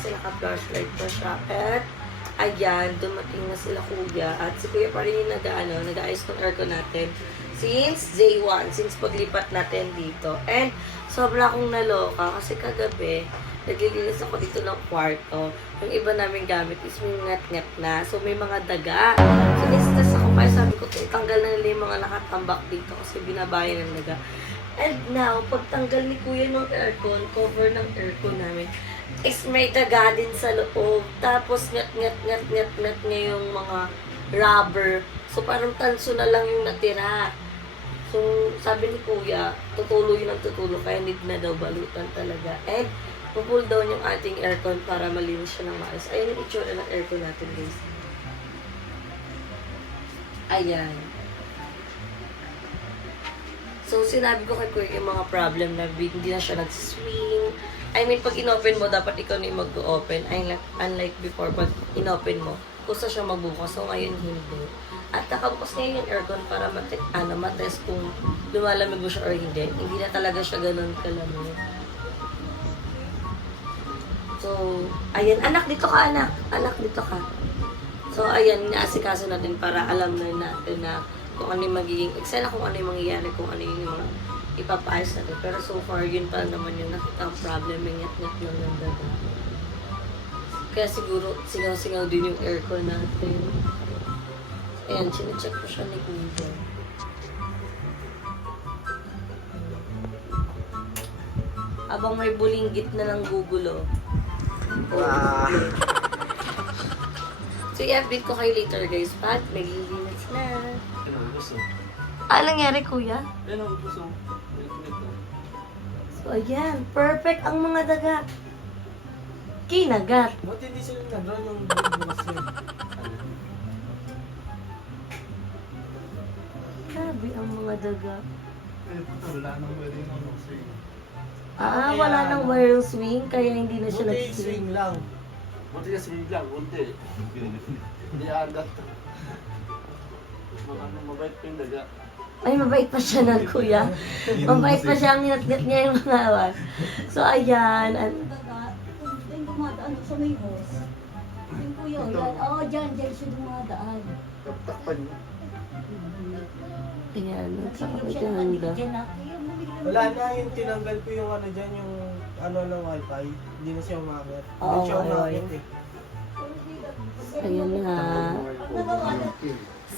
kasi naka-flashlight pa siya. At, ayan, dumating na sila kuya. At si kuya pa rin yung nag-aayos ng aircon natin. Since day 1, since paglipat natin dito. And, sobra akong naloka kasi kagabi, naglilinis ako dito ng kwarto. Yung iba namin gamit is may ngat-ngat na. So, may mga daga. So, nistas ako. Kaya sabi ko, tanggal na nila yung mga nakatambak dito kasi binabayan ng daga. And now, pagtanggal ni kuya ng aircon, cover ng aircon namin, is may daga din sa loob. Tapos, ngat-ngat niya yung mga rubber. So, parang tanso na lang yung natira. So, sabi ni kuya, tutuloy ng tutulo, kaya need na daw balutan talaga. And, pupull down yung ating aircon para malinis siya ng maayos. Ayan yung itsura ng aircon natin, guys. Ayan. So, sinabi ko kay kuya yung mga problem na hindi na siya nag-swing. I mean, pag inopen mo, dapat ikaw na yung mag-open. Unlike before, pag inopen mo, kusa siya magbukas. So, ngayon hindi. At nakabukas ngayon yung aircon para matest kung lumalamig mo siya or hindi. Hindi na talaga siya ganun kalamig. So, ayan. Anak, dito ka, anak. Anak, dito ka. So, ayan. Naasikaso natin para alam na natin na kung ano yung magiging eksena, kung ano yung mangyayari, kung ano yung mga ipapaayos natin. Pero so far, yun pa naman yung nakita ang problem. May ngat-ngat lang ng daga. Kaya siguro, singaw-singaw din yung aircon natin. Ayan, chinecheck ko siya ni Google. Habang may bulinggit na ng Google, oh. Wow. So, i-update ko kayo later, guys. Pat, naglilinis na. Ano ang gusto? Ah, nangyari, kuya? Ano ang gusto? So, ayan. Perfect ang mga daga. Kinagat. Ba't hindi sila nag-run yung bukas yun? Grabe ang mga daga. Eh, puto, wala nang pwedeng ano kasi. Ah, wala nang wire swing, kaya hindi na siya Buti nag-swing. swing lang. Buti ka swing lang, buti. Hindi agat. Mabait pa yung daga. Ay, mabait pa siya na, kuya. Mabait pa siya, ang ninat-ngat niya yung mga awas. So, ayan. Yung dumadaan sa may hose. Yung kuya, yan. Oo, dyan siya dumadaan. Takpan mo. Ayan, sa Yung kapit siya yung nakadikit handa. dyan na. Kaya bumili ka ng- Wala na yung tinanggal ko yung ano dyan, yung ano ng wifi. Hindi na siya umakit. Oo, Hindi siya wifi. umakit eh. Ayan na. Nagawa na.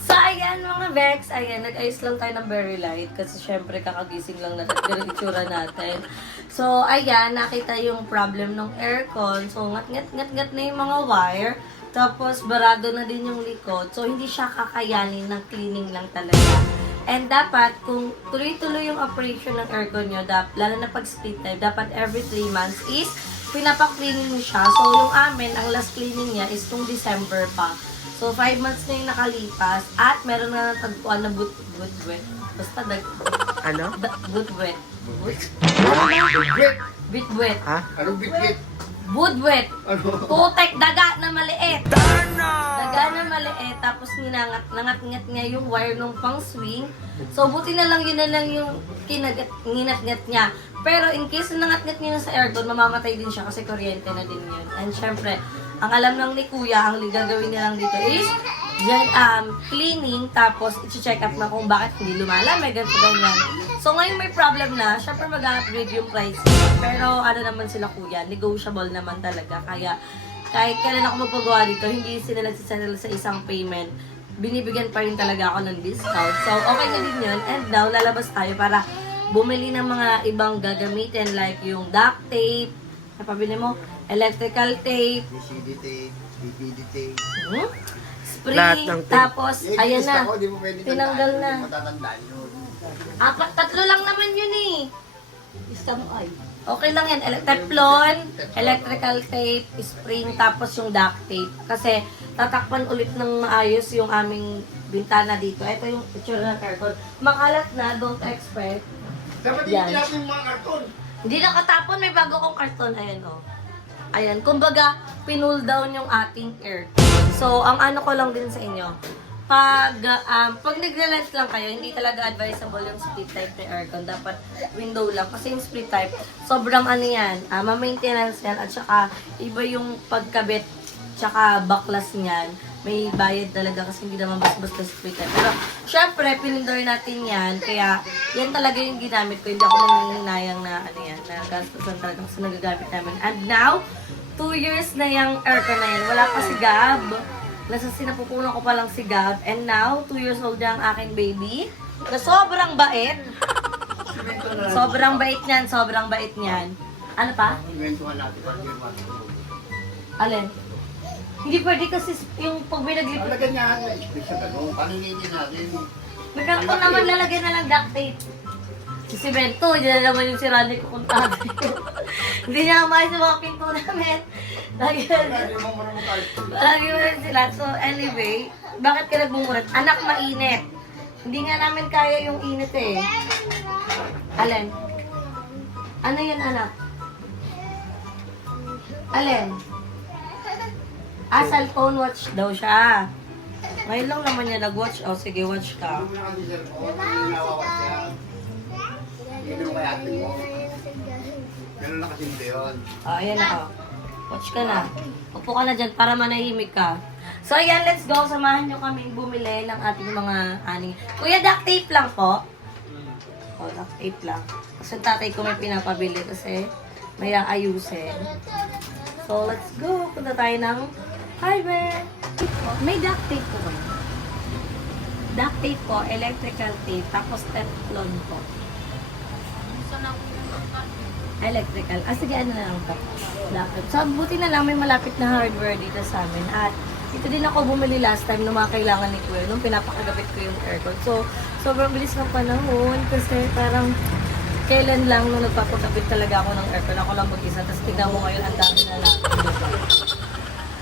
So, ayan mga Vex, ayan, nag-ayos lang tayo ng very light kasi syempre kakagising lang natin, ganun itsura natin. So, ayan, nakita yung problem ng aircon. So, ngat na yung mga wire. Tapos, barado na din yung likod. So, hindi siya kakayanin ng cleaning lang talaga. And dapat, kung tuloy-tuloy yung operation ng aircon nyo, lalo na pag split time, dapat every 3 months is pinapa-cleaning nyo siya. So, yung amin, ang last cleaning niya is nung December pa. So, 5 months na yung nakalipas at meron na natagpuan na boot wet. Basta Ano? boot wet. Wait! Bit wet. Ha? Anong bit-bit? Boot wet. Ano? Putek, daga na maliit. Daga na maliit. Tapos nangat-ngat niya yung wire nung pang swing. So, buti na lang yun na lang yung nginat-ngat niya. Pero in case na nangat-ngat niya na sa aircon, mamamatay din siya kasi kuryente na din yun. And syempre, ang alam lang ni kuya, ang gagawin niya lang dito is cleaning, tapos i-check up na kung bakit hindi lumalamig, ganyan. So ngayon may problem na, syempre mag-upgrade yung price. Pero ano naman sila kuya, negotiable naman talaga. Kaya kahit kailan ako magpagawa dito, hindi sila nagsisettle sa isang payment. Binibigyan pa rin talaga ako ng discount. So okay na din yun. And now, lalabas tayo para bumili ng mga ibang gagamitin like yung duct tape, napabili mo, electrical tape, VCD tape, DVD tape. spray, Lahat ng tape. tapos, Eh, ayan lista na. ko, di mo pwede Tinanggal tandaan, na. Hindi mo matatandaan yun. Tatlo lang naman yun eh. Isang ay. Okay lang yan. Teflon, electrical tape, spring, tapos yung duct tape. Kasi tatakpan ulit ng maayos yung aming bintana dito. Ito yung picture ng carton. Makalat na, don't expect. Dapat Yan. hindi tinapin yung mga karton. Hindi nakatapon, may bago kong karton. Ayan o. Ayan, kumbaga, pinull down yung ating air. So, ang ano ko lang din sa inyo, pag nagre-rent lang kayo, hindi talaga advisable yung split type na aircon. Dapat window lang. Kasi yung split type, sobrang ano yan, ma-maintenance yan. At saka, iba yung pagkabit, tsaka baklas niyan. May bayad talaga kasi hindi naman basta split type. Pero, syempre, pinindor natin yan. Kaya, yan talaga yung ginamit ko. Hindi ako nanginayang na, ano yan, na gastusan talaga kasi nagagamit namin. And now, 2 years na yung aircon na yan. Wala pa si Gab. Nasa sinapupunan ko pa lang si Gab. And now, 2 years old na ang aking baby. Na sobrang bait. Sobrang bait niyan. Sobrang bait niyan. Ano pa? Inventuhan natin pag yung matulog. Alin? Hindi pwede kasi yung pag may naglipot. Talaga niya, speak sa ganun. Paninginin natin. Nagkakon naman lalagyan na lang duct tape. Si Bento, hindi na naman yung sirali ko kung tabi. Hindi niya kamayos yung mga pinto namin. Lagi mo rin sila. So anyway, bakit ka nagmumulat? Anak, mainit. Hindi nga namin kaya yung init eh. Alin? Ano yan, anak? Alin? Cellphone watch daw siya. Ngayon lang naman niya nag-watch. O, sige, watch ka. Hindi mo na kasi cellphone. Hindi nawawat yan. Hindi mo kaya ate mo. Ganun na kasi hindi yun. Ayan na, watch ka na. Upo ka na dyan para manahimik ka. So, ayan, let's go. Samahan nyo kami bumili ng ating mga aning. Kuya, duct tape lang po. O, duct tape lang. Kasi tatay ko may pinapabili kasi may aayusin. So, let's go. Punta tayo ng highway. May duct tape po ba? Duct tape po, electrical tape, tapos teflon po. Electrical. Sige, ano na lang ito. Laptop. So, buti na lang may malapit na hardware dito sa amin. At ito din ako bumili last time nung mga kailangan ni Kuya, nung pinapakagabit ko yung aircon. So, sobrang bilis ng panahon kasi parang kailan lang nung nagpapagabit talaga ako ng aircon. Ako lang mag-isa. Tapos tignan mo ngayon, ang dami na lang.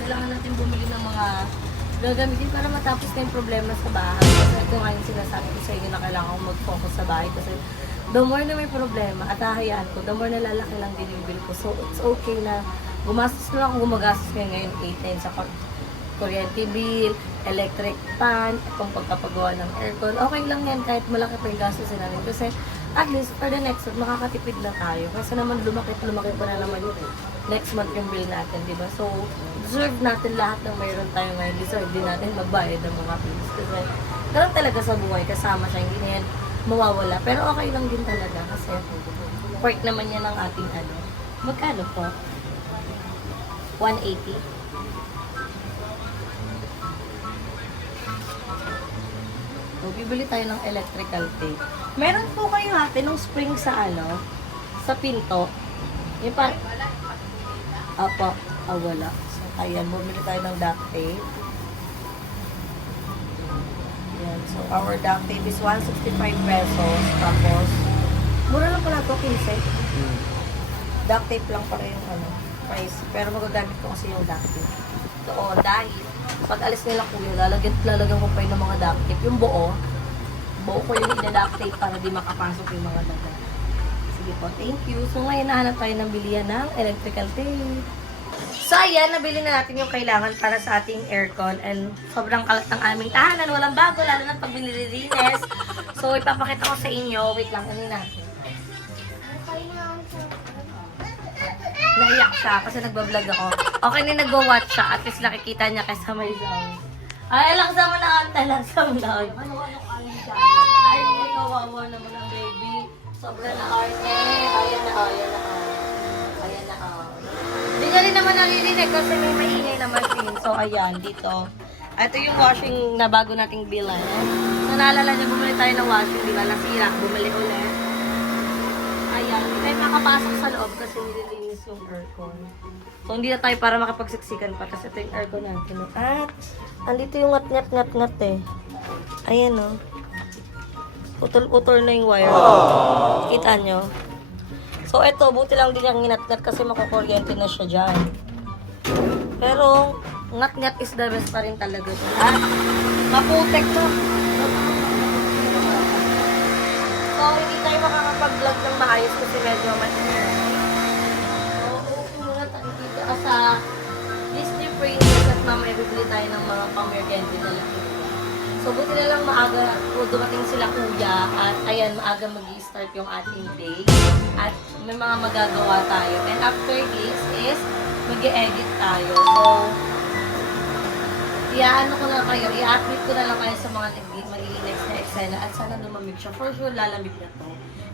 Kailangan natin bumili ng mga gagamitin para matapos na yung problema sa bahay. Kasi ito nga yung sinasabi ko sa inyo na kailangan kong mag-focus sa bahay kasi the more na may problema at hahayaan ko, the more na lalaki lang din yung bill ko. So, it's okay na gumastos na ako gumagastos ngayon 8-9 sa kuryente bill, electric fan, kung pagkapagawa ng aircon. Okay lang yan kahit malaki pa yung gastos namin. Kasi at least for the next month, makakatipid na tayo. Kasi naman lumaki pa na naman yung next month yung bill natin, di ba? So, deserve natin lahat ng mayroon tayo ngayon. Deserve din natin magbayad ng mga bills. Kasi ganun talaga sa buhay, kasama siya, hindi na yan mawawala. Pero okay lang din talaga kasi part naman yan ng ating ano. Magkano po? 180? So, bibili tayo ng electrical tape. Meron po kayo ate nung spring sa ano, sa pinto. Yung pa... Opo, wala. So, ayan, bumili tayo ng duct tape. Yan. So, our duct tape is 165 pesos. Tapos, mura lang pala ito, 15. Duct tape lang para yung ano, price. Pero magagamit ko kasi yung duct tape. So, dahil, pag alis nila kuya, lalagyan ko pa yung mga duct tape. Yung buo ko yung ina-duct tape para di makapasok yung mga dagat. Sige po, thank you. So, ngayon nahanap tayo ng bilihan ng electrical tape. So, ayan, nabili na natin yung kailangan para sa ating aircon. And sobrang kalat ng aming tahanan. Walang bago, lalo na pag binililinis. So, ipapakita ko sa inyo. Wait lang, ano natin. Naiyak siya kasi nagbablog ako. Okay na nagwa-watch siya. At least nakikita niya kaysa may sound. Ay, laksa mo na anta. Laksa mo na. Ay, kawawa naman ang baby. Sobrang na-arte. Ayan na. Hindi na rin naman naririnig kasi may maingay naman din. So, ayan, dito. Ito yung washing na bago nating bilan. So, naalala niyo, bumili tayo ng washing, di ba? Nasira, bumili ulit. Ayan, hindi tayo makapasok sa loob kasi nililinis yung aircon. So, hindi na tayo para makipagsiksikan pa kasi ito yung aircon natin. At, andito yung ngat-ngat eh. Ayan, oh. Putol-putol na yung wire. Kita nyo? So, ito, buti lang din yung ngat-ngat kasi makukuryente na siya dyan. Pero, ngat-ngat is the best pa rin talaga. At, maputek to. So, hindi tayo makakapag-vlog ng maayos kasi medyo mainit. So, muna tayo dito sa Disney Princess at mamaya bibili tayo ng mga pang-emergency na lang. So, buti na lang maaga dumating sila kuya at ayan, maaga mag-i-start yung ating day. At may mga magagawa tayo. And after this is mag-i-edit tayo. So, i-ano ko na kayo, i-update ko na lang kayo sa mga magiging next na eksena at sana lumamig siya. For sure, lalamig na to.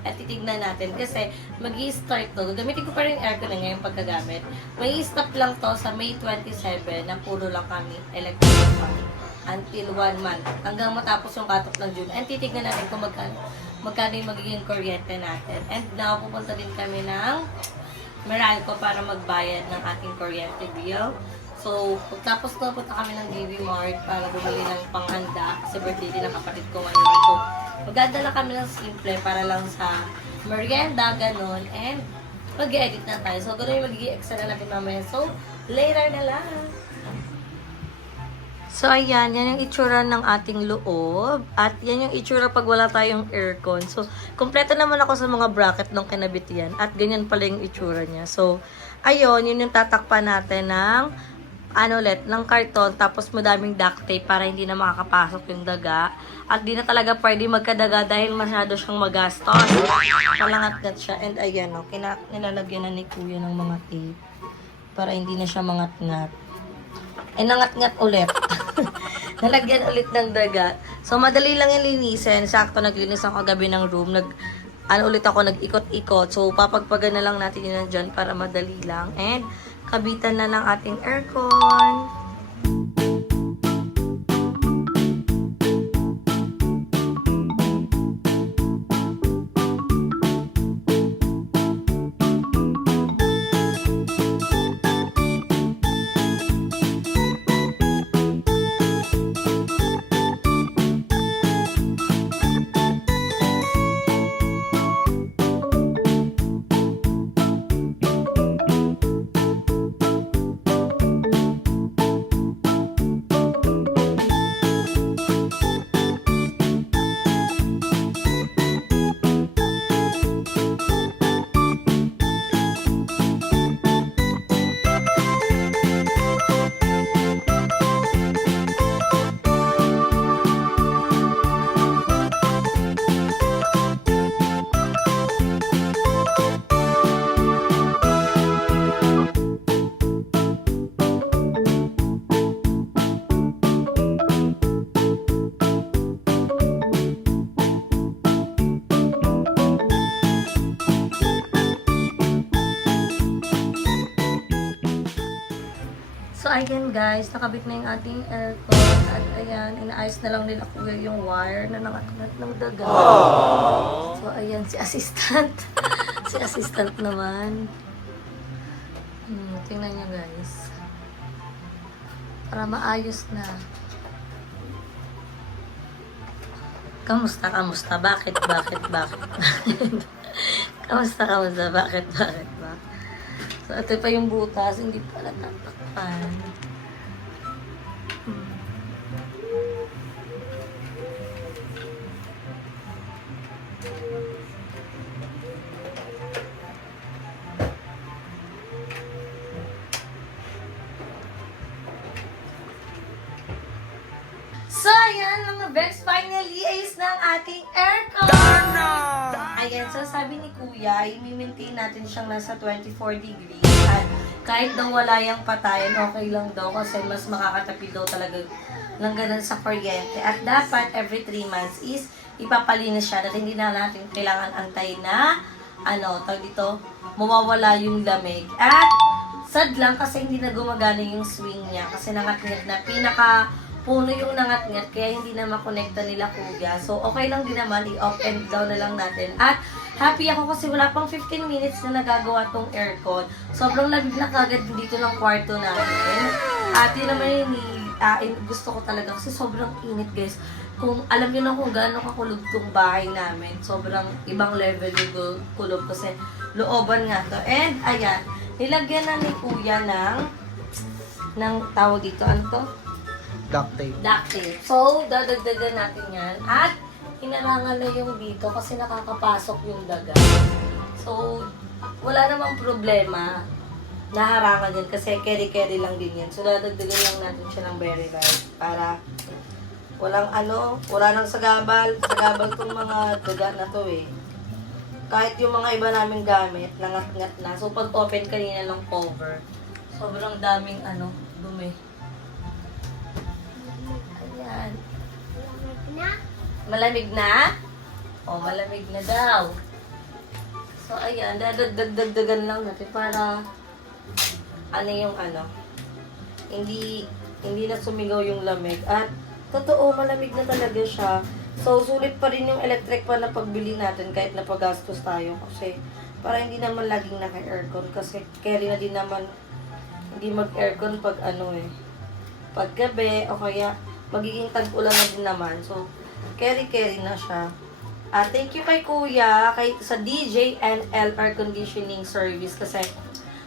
At titignan natin kasi mag-i-start to. Gagamitin ko pa rin yung aircon na ngayong pagkagamit. May stop lang to sa May 27 na puro lang kami electric fan until 1 month. Hanggang matapos yung katok ng June. And titignan natin kung magkano yung magiging kuryente natin. And now, pupunta din kami ng Meralco para magbayad ng ating kuryente bill. So, pagtapos na punta kami ng JV Mart para bumili ng panghanda kasi birthday din ng kapatid ko ngayon. So, magdadala kami ng simple para lang sa merienda, ganun. And mag-edit na tayo. So, ganun yung magiging extra natin mamaya. So, later na lang. So, ayan. Yan yung itsura ng ating loob. At yan yung itsura pag wala tayong aircon. So, kompleto naman ako sa mga bracket nung kinabit yan. At ganyan pala yung itsura niya. So, ayun. Yun yung tatakpan natin ng ng karton, tapos madaming duct tape para hindi na makakapasok yung daga. At di na talaga pwede magkadaga dahil masyado siyang magastos. Malangat-ngat siya. And ayan, nilalagyan na ni Kuya ng mga tape para hindi na siya mangat-ngat. Nangat-ngat ulit. Nalagyan ulit ng daga. So, madali lang yung linisin. Sakto, naglinis ako kagabi ng room. Ulit ako, nag-ikot-ikot. So, papagpagan na lang natin yun dyan para madali lang. And, kabitan na ng ating aircon. So, ayan guys, nakabit na yung ating aircon. At ayan, inaayos na lang nila kuya yung wire na nangat-ngat ng daga. So, ayan, si assistant. Si assistant naman. Tingnan niyo guys. Para maayos na. Kamusta? Bakit? Kamusta? Bakit? So, ito pa yung butas. Hindi pala tatakpan. So, ayan mga Bex, finally ayos na ang ating aircon! Ayan, so sabi ni Kuya, i-maintain natin siyang nasa 24 degrees at kahit daw wala yung patayan, okay lang daw kasi mas makakatapid daw talaga ng ganun sa kuryente. At dapat every 3 months is ipapalinis siya at hindi na natin kailangan antayin na mawawala yung lamig. At sad lang kasi hindi na gumagana yung swing niya kasi nangat-ngat na puno yung nangat-ngat, kaya hindi na makonekta nila Kuya. So, okay lang din naman, i-off and down na lang natin. At happy ako kasi wala pang 15 minutes na nagagawa tong aircon. Sobrang lamig na kagad dito ng kwarto natin. At yun naman yung gusto ko talaga kasi sobrang init guys. Kung alam niyo na kung gaano kakulog tong bahay namin, sobrang ibang level yung kulog kasi looban nga to. And ayan, nilagyan na ni Kuya ng tawag dito, ano to? Duct tape. Duct tape. So, dadagdagan natin yan. At, hinarangan na yung dito kasi nakakapasok yung daga. So, wala namang problema. Naharangan yan kasi carry-carry lang din yan. So, dadagdagan lang natin siya ng very light para Walang wala nang sagabal. Sagabal tong mga daga na to eh. Kahit yung mga iba naming gamit, nangat-ngat na. So, pag open kanina ng cover, sobrang daming dumi. Ayan. Malamig na? O, malamig na daw. So, ayan, dadagdagan lang natin para hindi na sumigaw yung lamig. At, totoo, malamig na talaga siya. So, sulit pa rin yung electric pa na pagbili natin kahit napagastos tayo. Kasi, para hindi naman laging naka-aircon. Kasi, carry na din naman, hindi mag-aircon pag pag gabi, o kaya, magiging tag-ulan na din naman. So, carry na siya. Thank you kay Kuya, sa DJNL Air Conditioning Service kasi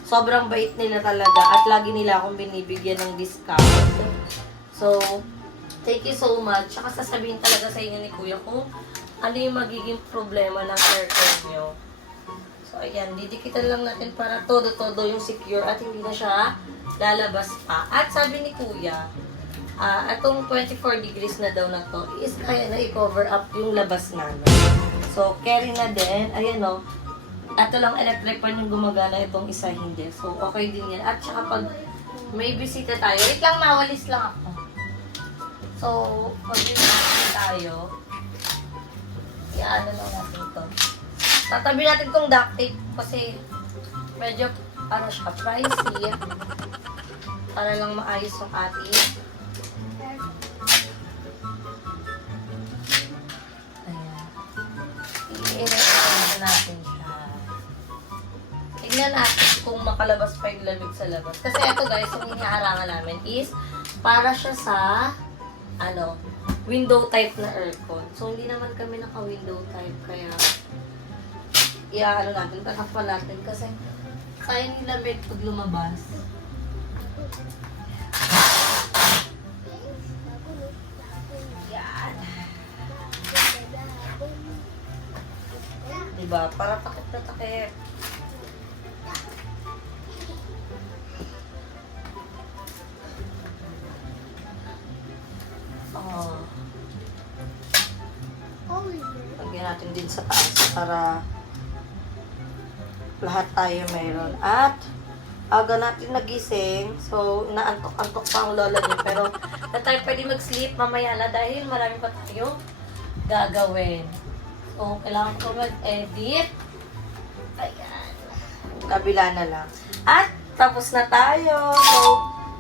sobrang bait nila talaga at lagi nila akong binibigyan ng discount. So, thank you so much. Tsaka sasabihin talaga sa inyo ni Kuya kung ano yung magiging problema ng aircon nyo. So, ayan, didikitan lang natin para todo-todo yung secure at hindi na siya lalabas pa. At sabi ni Kuya, atong 24 degrees na daw na to is kaya na i-cover up yung labas namin. So, carry na din. Ayan o. Ato lang electric pan yung gumagana, itong isa hindi. So, okay din yan. At saka pag may bisita tayo, wait lang, mawalis lang ako. So, pag may bisita tayo, iano lang natin to. Tatabi natin tong duct tape kasi medyo, siya, pricey. Para lang maayos yung ating i-record natin siya. Tignan natin kung makalabas pa yung lamig sa labas. Kasi ito guys, yung hiniharangan namin is para siya sa window type na aircon. So, hindi naman kami naka-window type. Kaya, natin, takapa natin. Kasi, sayang yung lamig pag lumabas. Yan. Diba? Para takip na takip. Lagyan natin din sa taas para lahat tayo mayroon. At aga natin nagising. So, naantok-antok pa ang lola niya. Pero, na tayo pwede mag-sleep mamaya na dahil marami pa tayo gagawin. So, kailangan ko mag-edit. Ayan. Kabila na lang. At, tapos na tayo. So,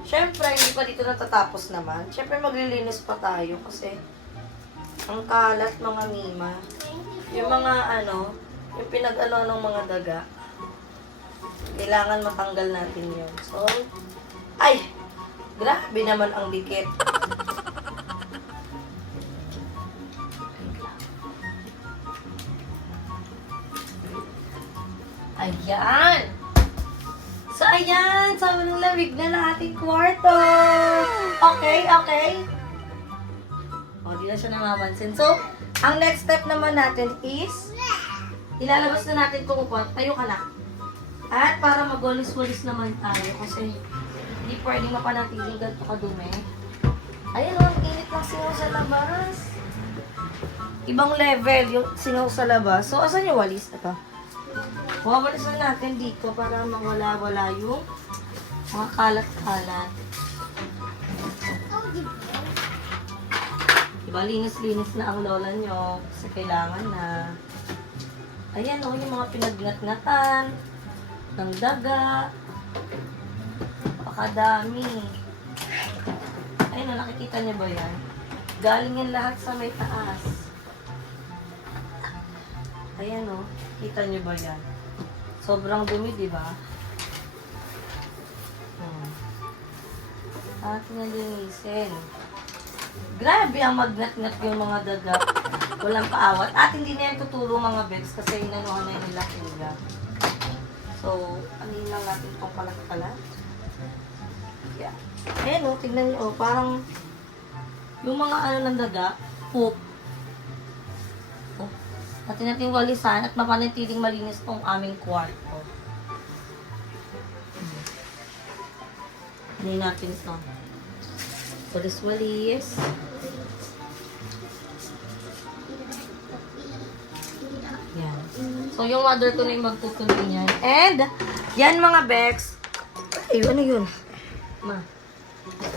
syempre, hindi pa dito natatapos naman. Syempre, maglilinis pa tayo kasi ang kalat, mga mima. Yung mga, yung pinag-ano ng mga daga. Kailangan matanggal natin yun. So, ay! Grabe naman ang dikit. Ayan! So, ayan! Sobrang lamig na ng ating kwarto! Okay, okay? O, di na siya namamansin. So, ang next step naman natin is ilalabas na natin itong upuan. Tayo ka na. At para magwalis-walis naman tayo kasi hindi pwedeng mapanatiling ganito kadumi. Ayan o, ang init ng singaw sa labas. Ibang level yung singaw sa labas. So, asan yung walis? Ito. Wawalis na natin dito para mawala-wala yung mga kalat-kalat. Diba, linis-linis na ang lola nyo kasi kailangan na. Ayan o, yung mga pinagnat-ngatan ng daga. Pakadami. Ayun o, nakikita niyo ba yan? Galing yan lahat sa may taas. Ayan o, kita niyo ba yan? Sobrang dumi, di ba? Atin na linisin. Grabe ang magnat-ngat yung mga daga. Walang paawat. At hindi na yan tutulong mga beds kasi inanuhan na nila kuya. So, anin lang natin itong kalat-kalat. Yeah. Ayan o, tignan nyo. Parang yung mga ng daga, poop. Atin natin walisan at mapanatiling malinis tong aming kwarto. Hindi natin ito. Walis-walis. So, yung mother ko na yung magtutuloy niyan. And, yan mga Bex. Ay, ano yun? Ma.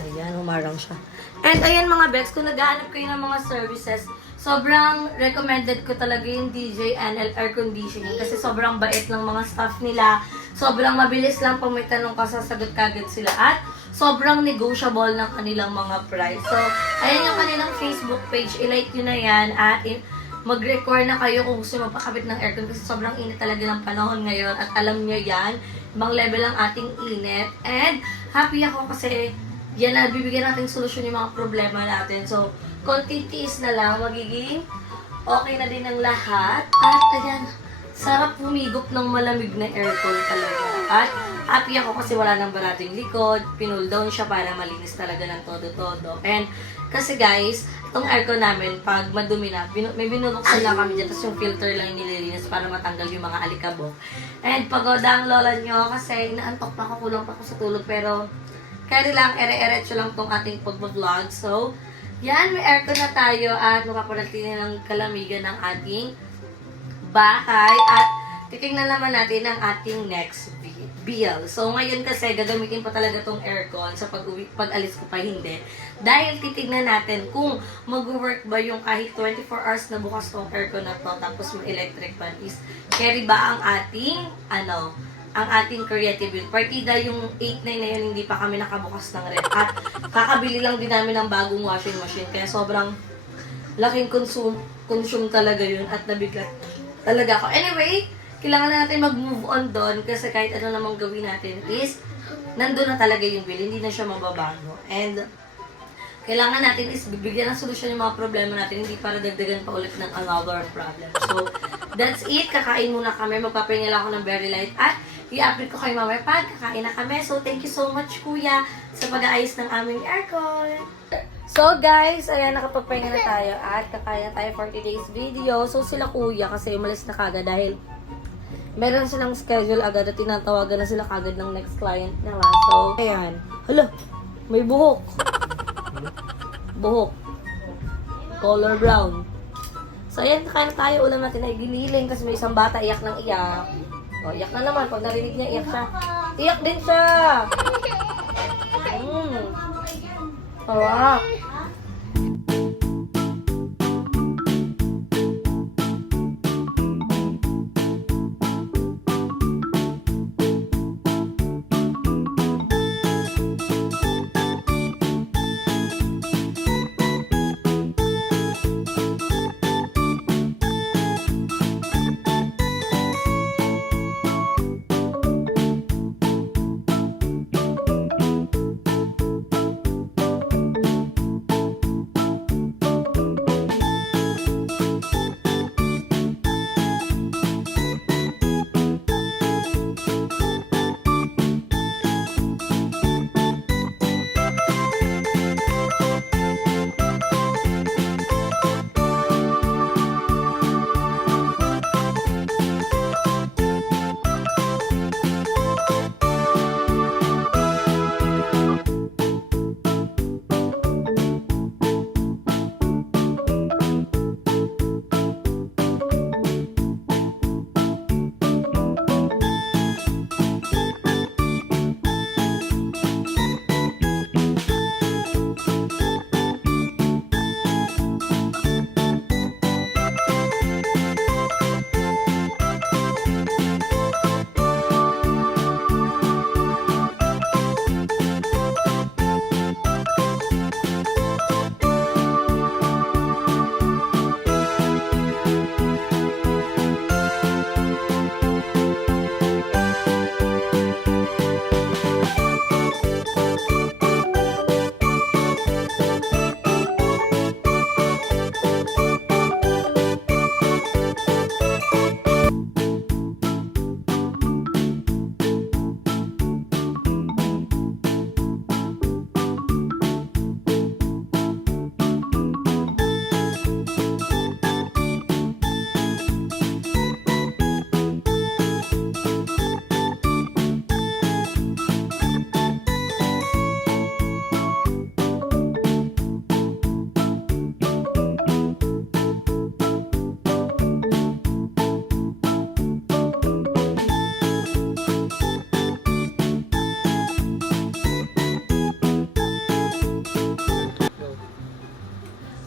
Ayan, humarang siya. And ayan mga Bex, kung naghahanap kayo ng mga services, sobrang recommended ko talaga yung DJ NL Air Conditioning kasi sobrang bait ng mga staff nila. Sobrang mabilis lang pag may tanong ka, sasagot kagad sila. At sobrang negotiable ng kanilang mga price. So, ayan yung kanilang Facebook page. I-like nyo na yan at mag-record na kayo kung gusto magpakabit ng aircon kasi sobrang init talaga ng panahon ngayon at alam nyo yan, ibang level ang ating init. And happy ako kasi yan na, bibigyan natin solusyon yung mga problema natin. So, konting tiis na lang, magiging okay na din ang lahat. At ayan, sarap humigop ng malamig na aircon talaga. At happy ako kasi wala nang barating likod, pinull down siya para malinis talaga ng todo-todo. And kasi guys, itong aircon namin, pag madumi na, may binubuksan lang kami dyan, tapos yung filter lang yung nililinis para matanggal yung mga alikabok. And pagoda ang lola nyo kasi inaantok pa ako, kulang pa ako sa tulog, pero kaya lang, ere-eretso lang tong ating pag-vlog. So, yan, may aircon na tayo at makapanatili ng kalamigan ng ating bahay. At titingnan naman natin ang ating next bill. So, ngayon kasi, gagamitin pa talaga tong aircon sa pag-alis ko pa hindi. Dahil titignan natin kung mag-work ba yung kahit 24 hours na bukas tong aircon na to, tapos may electric fan is carry ba ang ating, ang ating creative build. Partida yung 8-9 na yun, hindi pa kami nakabukas ng ref. At kakabili lang din namin ng bagong washing machine. Kaya sobrang laking consume talaga yun at nabiglat talaga ako. Anyway, kailangan na natin mag-move on doon kasi kahit ano namang gawin natin is nandun na talaga yung bill. Hindi na siya mababago. And kailangan natin is bibigyan ng solusyon yung mga problema natin, hindi para dagdagan pa ulit ng another problem. So, that's it. Kakain muna kami. Magpapahinga lang ako ng very light. At i-update ko kayo mamaya pag kakain na kami. So, thank you so much, Kuya, sa pag-aayos ng aming aircon. So, guys, ayan, nakapagpahinga na tayo at kakain na tayo for today's video. So, sila Kuya kasi umalis na kagad dahil meron silang schedule agad at tinatawagan na sila kagad ng next client nila. So, ayan. Hala, may buhok. Buhok. Color brown. So, ayan, kakain na tayo. Ulam natin ay giniling kasi may isang bata iyak ng iyak. O, iyak na naman. Pag narinig niya, iyak siya. Iyak din siya! Sarap!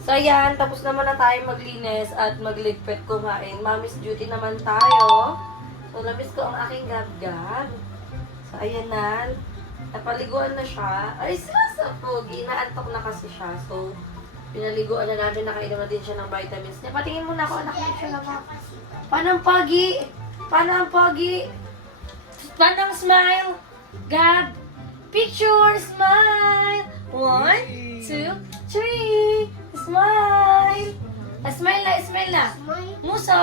So, ayan. Tapos naman na tayo maglinis at magligpit kumain. Mommy's duty naman tayo. So, namiss ko ang aking gab-gab. So, ayan na. Napaliguan na siya. Ay, sasapog. Inaantok na kasi siya. So, pinaliguan na namin. Nakainom na din siya ng vitamins niya. Patingin muna ako, anak mo siya naman. Panang pogi? Panang pogi? Panang smile? Gab? Picture! Smile! 1, 2, 3! Smile! Smile na, smile na! Muso!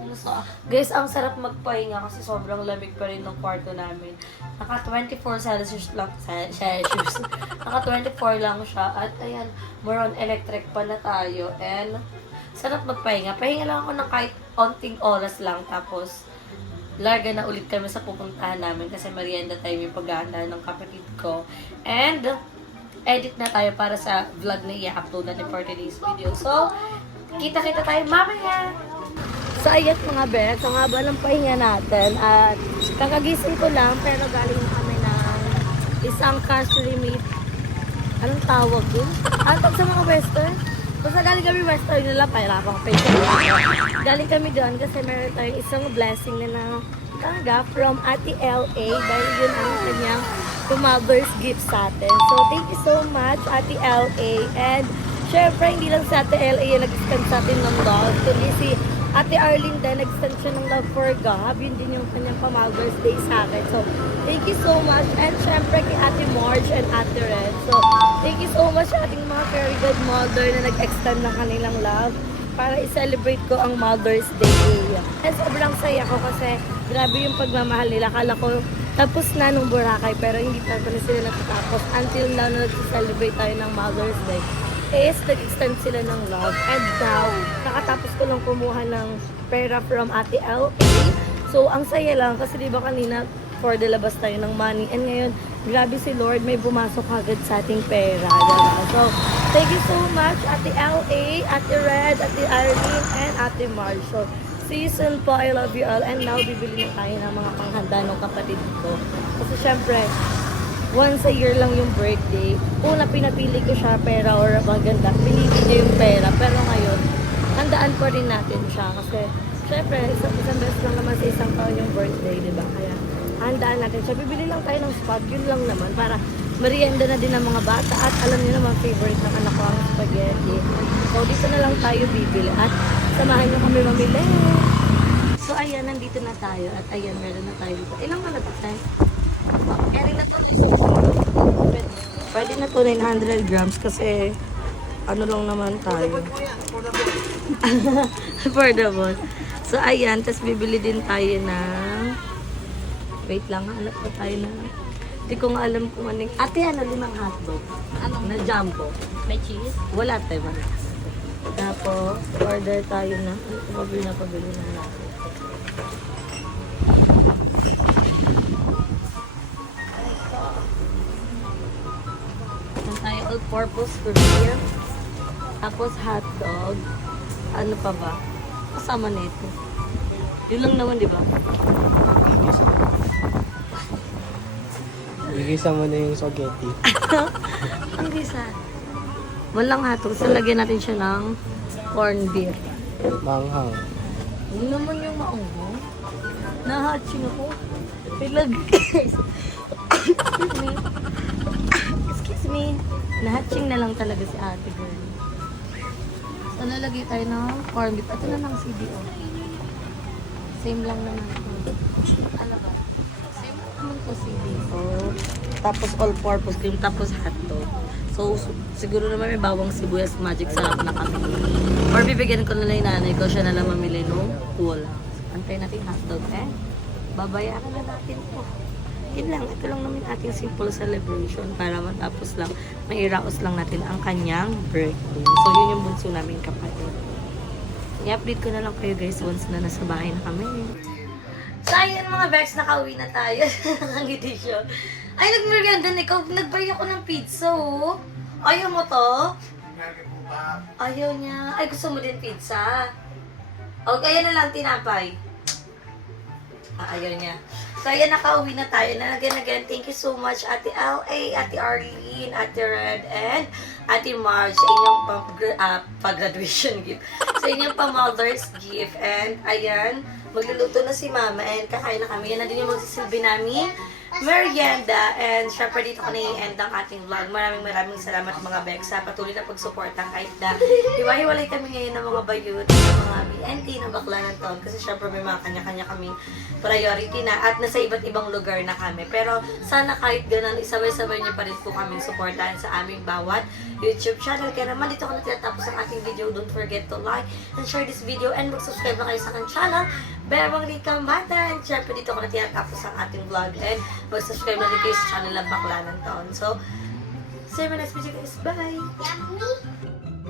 Muso. Guys, ang sarap magpahinga kasi sobrang lamig pa rin ng kwarto namin. Naka 24 Celsius lang. Celsius. Naka 24 lang siya. At ayan, more on electric pa na tayo. And sarap magpahinga. Pahinga lang ako ng kahit onting oras lang. Tapos, larga na ulit kami sa pupuntahan namin kasi merienda time yung paghahanda ng kapatid ko. And, edit na tayo para sa vlog na i-upload natin for today's video. So, kita-kita tayo mamaya! So, ayan mga beks, ang haba ng pahinga natin at kakagising ko lang pero galing na kami ng isang casually made, anong tawag dun? Ang tawag sa mga western? Basta galing kami western nila, pahirapan ko pa. Galing kami doon kasi meron tayong isang blessing na natanggap from Ate LA dahil yun ang kanyang Mother's gift sa atin. So, thank you so much, Ate LA. And, syempre, hindi lang sa Ate LA yung nag-extend sa atin ng love. Kundi si Ate Arlene din, nag-extend siya ng love for Gab. Yun din yung kanyang Mother's Day sa akin. So, thank you so much. And, syempre, kay Ate Marge and Ate Red. So, thank you so much sa ating mga very good mother na nag-extend ng kanilang love para i-celebrate ko ang Mother's Day. And sobrang saya ko kasi grabe yung pagmamahal nila. Akala ko tapos na nung Boracay pero hindi pa na sila natatapos until now na nag-celebrate tayo ng Mother's Day. Is nag-extend sila ng love. And now, nakatapos ko lang kumuha ng pera from Ate LA. So, ang saya lang kasi di ba kanina for the labas tayo ng money. And ngayon, grabe si Lord, may bumasok agad sa ating pera. Diba? So, thank you so much, Ate LA, Ate Red, Ate Arlene, and Ate Marshall. See you soon po. I love you all. And now, bibili na tayo ng mga panghanda ng kapatid ko. Kasi syempre, once a year lang yung birthday. Una, pinapili ko siya pera or maganda. Pinili niya yung pera. Pero ngayon, handaan pa rin natin siya. Kasi, syempre, isang beses lang naman sa isang taon yung birthday, di ba? Kaya, handaan natin siya. Bibili lang tayo ng spot. Yun lang naman. Para merienda na din ng mga bata. At alam niyo naman, favorite ng anak ko ang spaghetti. So, dito na lang tayo bibili. At samahan niyo kami mamili. So, ayan, nandito na tayo. At ayan, meron na tayo dito. Ilang malapit tayo? Carry na to. Pwede na to 900 grams kasi ano lang naman tayo. Affordable. So, ayan. Tapos, bibili din tayo ng wait lang, hanap pa tayo na hindi ko nga alam kung anong ate, ano, 5 hotdog. Anong? Na jumbo. May cheese? Wala tayo ba? Tapos, order tayo na. Pabili na natin. Meron tayo all-purpose Korean. Tapos hotdog. Ano pa ba? Kasama nito. Yun lang naman, di ba? Igisa mo na yung spaghetti. Ang gisa. Walang hotdog. So, lagyan natin siya ng corned beef. Manghang. Yun naman yung maungo. Nahatching ako. Pilag. Excuse me. Excuse me. Nahatching na lang talaga si ate girl. So, lalagay tayo ng corned beef. Ito na lang CDO. Same lang naman ito. Ano ba? Same lang naman ito CDO. Tapos all-purpose cream. Tapos hotdog. So, siguro naman may bawang sibuyas magic sarap na kami. Or bibigyan ko na lang yung nanay ko. Siya na lang mamili nung wall. Antay natin hotdog. Babayaran na natin po. Yun lang. Ito lang naman ating simple celebration para matapos lang. Mairaos lang natin ang kanyang birthday. So, yun yung bunso namin kapatid. I-update ko na lang kayo guys once na nasa bahay na kami. So, ayun mga Bex, nakauwi na tayo. Nakangiti siya. Ay, nagmerienda na ikaw. Nagbay ako ng pizza, oh. Ayaw mo to? Ayaw niya. Ay, gusto mo din pizza? Okay, ayan na lang, tinapay. Ayaw niya. So, ayan, nakauwi na tayo. And again, thank you so much, Ate L.A., Ate Arlene, Ate Red, and Ate Marge sa inyong pag-graduation gift. Sa inyong pa-mother's gift. And, ayan, magluluto na si Mama and kakain na kami. Yan na din yung magsisilbi namin merienda. And syempre dito ko na-end ang ating vlog. Maraming salamat mga Bex sa patuloy na pagsuporta kahit na hiwa-hiwalay kami ngayon ng mga bayut, ng mga BNT, ng bakla ng taon. Kasi syempre may mga kanya-kanya kaming priority na at nasa iba't ibang lugar na kami. Pero sana kahit ganun, isabay-sabay niyo pa rin po kaming suportahan sa aming bawat YouTube channel. Kaya naman dito ko na tinatapos ang ating video. Don't forget to like and share this video and mag-subscribe na kayo sa aking channel. Berang Rika Mata. And syempre dito ko na tinatapos ang ating vlog and mag-subscribe na rin kayo sa channel ng Bakla ng Taon. So, see you in my next video guys. Bye! Yummy.